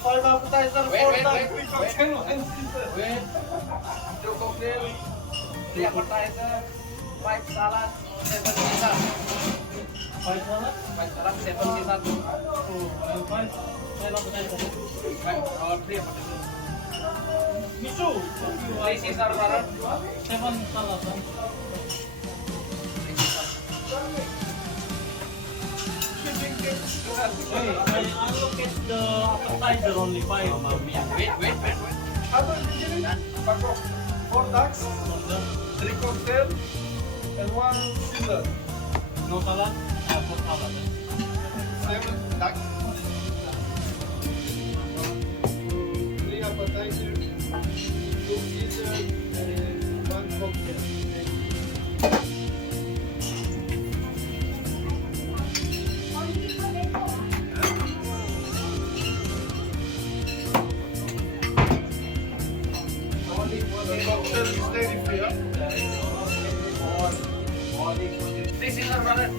Five appetizer, Wait, four wait, duck, wait, three cocktail, one dessert. Wait. Two cocktail, three appetizer, five salad, seven pizza. Five salad? Five salad, seven pizza. Oh, and five appetizer. Three appetizer. Me too. Three Caesar salad. Seven salad. Hey, I allocate the appetizer only five. Wait, wait, wait, wait. Other ingredients, four ducks, three cocktail, and one Caesar. No salad? For salad. Seven ducks. Three appetizer, two Caesar, and one cocktail. The cocktail is ready for you. Three Caesar salad.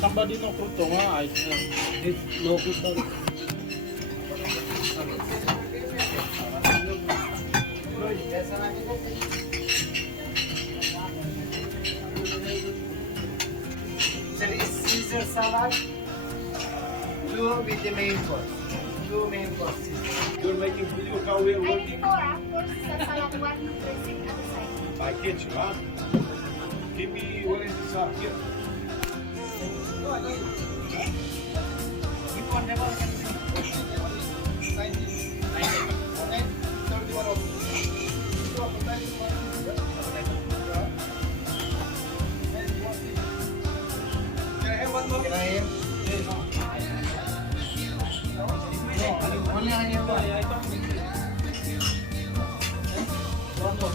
Somebody no fruto nga, I it's no fruto. There is Caesar salad. Two with the main course. Two main courses. You're making video how we are working? I get you, huh? Give me, what is this up here? Can I have one more? Can I have? Only onion. One more.